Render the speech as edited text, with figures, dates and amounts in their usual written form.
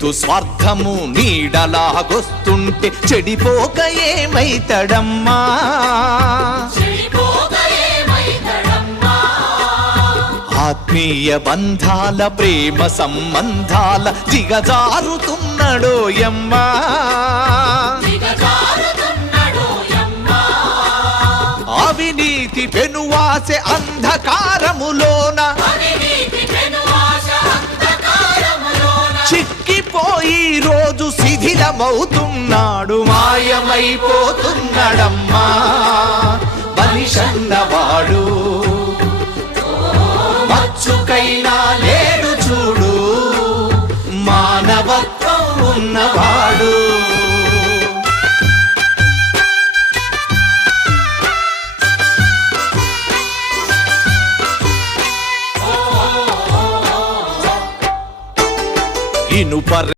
స్వార్థము నీడలాగొస్తుంటే చెడిపోక ఏమైతడమ్మా? ఆత్మీయ బంధాల ప్రేమ సంబంధాల దిగజారుతున్నడోయమ్మా. అవినీతి పెనువాసె అంధకారములోన చిక్కిపోయి రోజు శిథిలమవుతున్నాడు, మాయమైపోతున్నాడమ్మా మనిషన్నవాడు. మచ్చుకైనా లేడు చూడు మానవత్వం ఉన్నవాడు. ఇనుప